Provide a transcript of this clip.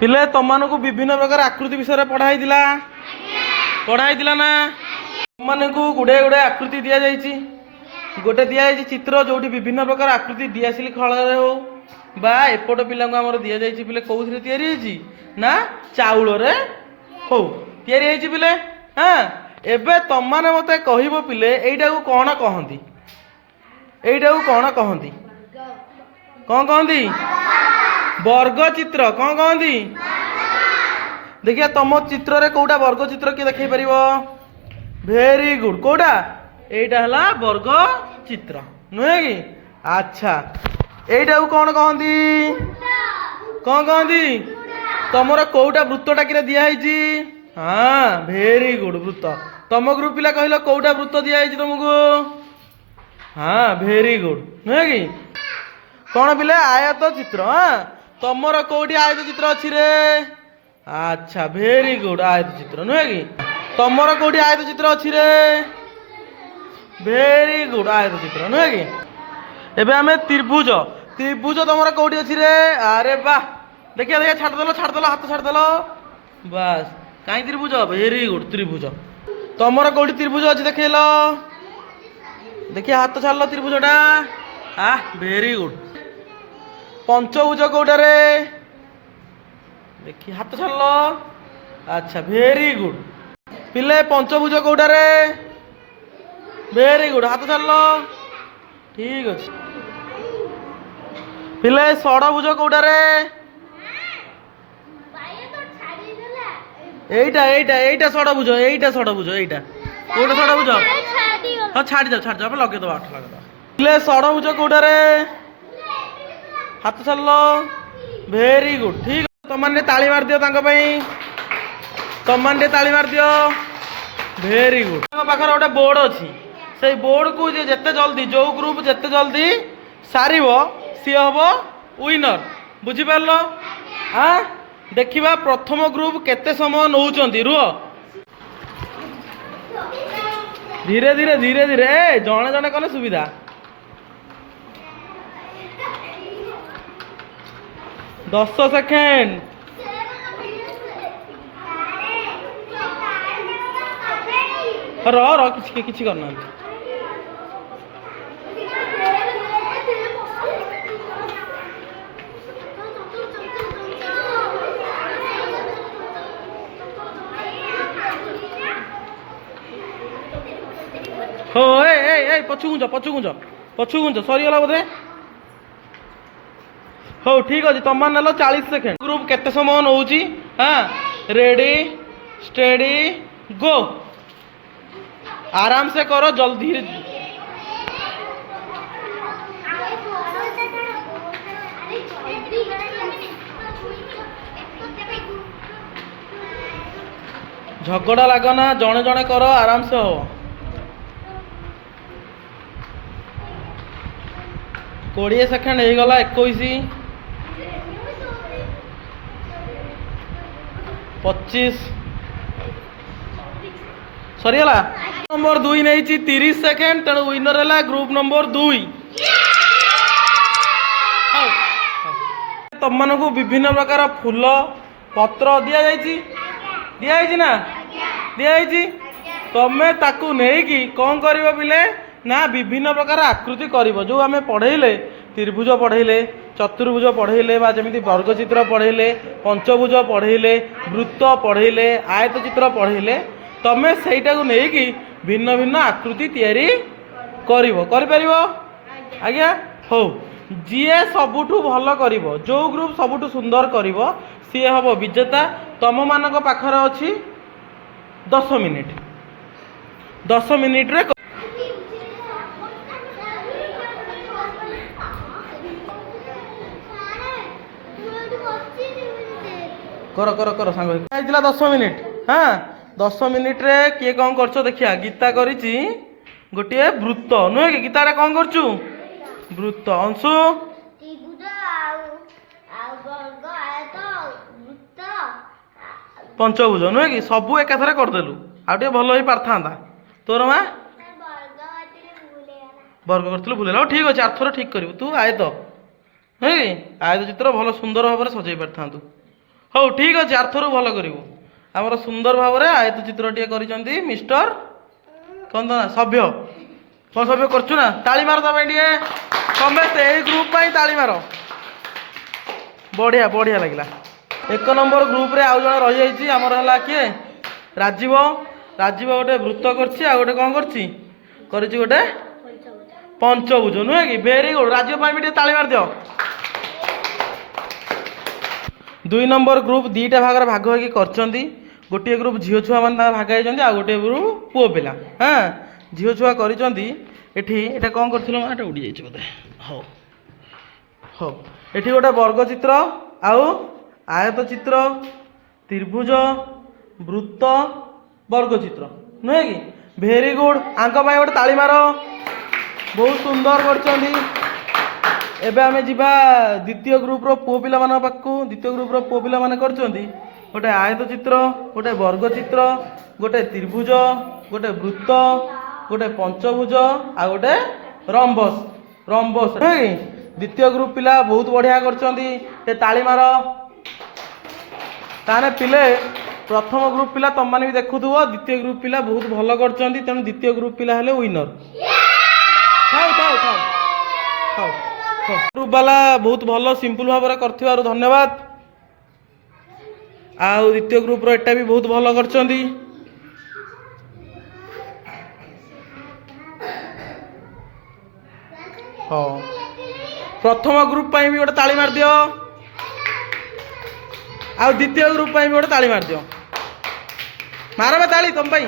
पिले तुमको विभिन्न प्रकार आकृति विषय पढ़ाई ना तुमको गुड़े गुड़े आकृति दि जाइए गोटे दिखाई चित्र जो विभिन्न प्रकार आकृति डीएसएल खल हो बा एपट पिला दि जाइए पिले कौन ना चाउल हो पिले हाँ एबे तुम मैंने मत कह पिले यहीटा को कौन कहती यहीटा को कौन कहती कौन कहती वर्ग चित्र कौन कहती देखिए तुम चित्र रे कोटा वर्ग चित्र किए देख पार भेरी गुड कोटा एटा हला वर्ग चित्र नुहे कि अच्छा एटा को कौन कहती कौन कहती तुमर कोटा वृत्तटा कि दिखाई हाँ भेरी गुड वृत्त तुम ग्रुप पिला कहल कोटा वृत्त दिखाई तुमको हाँ भेरी गुड नुहे कि कौन पिले आयत चित्र हाँ तुमर कोटी आयत चित्र अच्छी रे अच्छा भेरी गुड आयत चित्र नुहे कि तुमर कोटी आयत चित्र अच्छी रे भेरी गुड आयत चित्र नुहे कि एबे आमे त्रिभुज त्रिभुज तुमर कोटी अच्छी रे अरे वाह देखिए देखिए छाड़देल हाथ छाड़देल बस कहीं त्रिभुज भेरी गुड त्रिभुज तुमर कोटी त्रिभुज अच्छी देखेल देखिए हाथ छाड़ल त्रिभुजटा भेरी गुड पंचभुज कौटारे देखिए हाथ छाड़ल अच्छा भेरी गुड पिले पंचभुज कौटारे भेरी गुड हाथ छाड़ल ठीक अच्छे पिले षडभुज कौटारे एईटा एईटा एईटा षडभुज एईटा षडभुज एईटा कोटा षडभुज हाँ छाड़ी जाओ लगे दबा आठ लगे पिले षडभुज कौटारे हाथ छाड़ल भेरी गुड ठीक तुमने ताली मार दियो तुमने ताली मार दियो भेरी गुड पाखे गोटे बोर्ड अच्छी से बोर्ड को जिते जल्दी जो ग्रुप जिते जल्दी सार सी हम विनर बुझिपार हाँ देखा प्रथम ग्रुप केते समय नौ रुह धीरे धीरे धीरे धीरे जड़े जड़े कले सुविधा दस सेकेंड र किसी करना हो ए पछु गुंज सरीगला बोधे हो ठीक अच्छे तुम नेल 40 सेकेंड ग्रुप केते समय नौ हाँ रेडी स्टेडी गो आराम से करो जल्दी झगड़ा लगना जड़े जड़े करो आराम से हो 20 सेकेंड हो गला 21 25 सरीगला नंबर 2 नहीं 30 सेकेंड तेणु विनर है ग्रुप नंबर 2 तुम को विभिन्न प्रकार फूल पत्र दि जाइए ना दि जाइए तमें ताकू नहीं कौन कर पिले ना विभिन्न प्रकार आकृति कर जो आम पढ़ेले त्रिभुज पढ़ेले चतुर्भुज पढ़ेले जमी वर्गचित्र पढ़ेले पंचभुज पढ़ेले वृत्त पढ़ेले आयत चित्र पढ़ेले तमें सहीटा को नहीं भिन्न भिन्न आकृति तैयारी कर आज्ञा हो जी सबुठु भल कर जो ग्रुप सबुठु सुंदर कर सी हम विजेता तुम मान पाखर अच्छी 10 मिनिट 10 मिनिट रे कर कर कर सांग 10 मिनिट हाँ 10 मिनिट रे किए कौन कर देखिया गीता करी गोटे वृत्त नुहे कि गीता कौन कर वृत्त अंशु पंचभुज नुहे कि सबू एकाथरे करदेलु आउ भल ही पारथा तोर माँ वर्ग कर भूल ठीक अच्छे आरथर ठीक कर तू आयत है आयत चित्र भल सुंदर भाव में सजाई पारि था ହଉ ଠିକ୍ ଅଛି, ଆରଥରୁ ଭଲ କରିବୁ। ଆମର ସୁନ୍ଦର ଭାବରେ ଆୟତ ଚିତ୍ରଟିଏ କରିଛନ୍ତି ମିଷ୍ଟର କ'ଣ ତ ନା ସଭ୍ୟ। କ'ଣ ସଭ୍ୟ କରୁଛୁ ନା? ତାଳି ମାର ତା ପାଇଁ ଟିକେ ସମସ୍ତେ, ଏଇ ଗ୍ରୁପ୍ ପାଇଁ ତାଳି ମାର। ବଢ଼ିଆ ବଢ଼ିଆ ଲାଗିଲା। 1 ନମ୍ବର ଗ୍ରୁପରେ ଆଉ ଜଣେ ରହିଯାଇଛି ଆମର ହେଲା କିଏ? ରାଜୀବ। ରାଜୀବ ଗୋଟେ ବୃତ୍ତ କରିଛି, ଆଉ ଗୋଟେ କ'ଣ କରିଛି? କରିଛି ଗୋଟେ ପଞ୍ଚଭୁଜ, ନୁହେଁ କି? Very good. ରାଜୀବ ପାଇଁ ବି ଟିକେ ତାଳି ମାରିଦିଅ। 2 ନମ୍ବର ଗ୍ରୁପ ଦୁଇଟା ଭାଗରେ ଭାଗ ହେଇକି କରିଛନ୍ତି। ଗୋଟିଏ ଗ୍ରୁପ ଝିଅ ଛୁଆମାନେ ତାଙ୍କ ଭାଗ ହେଇଛନ୍ତି, ଆଉ ଗୋଟିଏ ଗ୍ରୁପ ପୁଅ ପିଲା। ହଁ, ଝିଅ ଛୁଆ କରିଛନ୍ତି ଏଠି। ଏଇଟା କ'ଣ କରିଥିଲ? ଏଇଟା ଉଡ଼ିଯାଇଛି ବୋଧେ। ହଉ ହଉ, ଏଠି ଗୋଟେ ବର୍ଗ ଚିତ୍ର, ଆଉ ଆୟତ ଚିତ୍ର, ତ୍ରିଭୁଜ, ବୃତ୍ତ, ବର୍ଗ ଚିତ୍ର, ନୁହେଁ କି? Very good. ଆଙ୍କ ପାଇଁ ଗୋଟେ ତାଳି ମାର। ବହୁତ ସୁନ୍ଦର କରିଛନ୍ତି। ଏବେ ଆମେ ଯିବା ଦ୍ୱିତୀୟ ଗ୍ରୁପର ପୁଅ ପିଲାମାନଙ୍କ ପାଖକୁ। ଦ୍ୱିତୀୟ ଗ୍ରୁପର ପୁଅ ପିଲାମାନେ କରିଛନ୍ତି ଗୋଟେ ଆୟତ ଚିତ୍ର, ଗୋଟେ ବର୍ଗ ଚିତ୍ର, ଗୋଟେ ତ୍ରିଭୁଜ, ଗୋଟେ ବୃତ୍ତ, ଗୋଟେ ପଞ୍ଚଭୁଜ, ଆଉ ଗୋଟେ ରମ୍ବସ। ରମ୍ବସ, ନୁହେଁ କି? ଦ୍ୱିତୀୟ ଗ୍ରୁପ ପିଲା ବହୁତ ବଢ଼ିଆ କରିଛନ୍ତି, ସେ ତାଳି ମାର। ତାହେଲେ ପିଲେ, ପ୍ରଥମ ଗ୍ରୁପ ପିଲା ତମମାନେ ବି ଦେଖୁଥିବ, ଦ୍ୱିତୀୟ ଗ୍ରୁପ ପିଲା ବହୁତ ଭଲ କରିଛନ୍ତି, ତେଣୁ ଦ୍ୱିତୀୟ ଗ୍ରୁପ ପିଲା ହେଲେ ୱିନର। ଥାଉ ଥାଉ ଥାଉ ଥାଉ। ଗ୍ରୁପ ବାଲା ବହୁତ ଭଲ ସିମ୍ପଲ ଭାବରେ କରିଥିବାରୁ ଧନ୍ୟବାଦ। ଆଉ ଦ୍ୱିତୀୟ ଗ୍ରୁପର ଏଟା ବି ବହୁତ ଭଲ କରିଛନ୍ତି। ହଁ, ପ୍ରଥମ ଗ୍ରୁପ ପାଇଁ ବି ଗୋଟେ ତାଳି ମାରିଦିଅ, ଆଉ ଦ୍ୱିତୀୟ ଗ୍ରୁପ ପାଇଁ ବି ଗୋଟେ ତାଳି ମାରିଦିଅ। ମାରବେ ତାଳି ତମ ପାଇଁ।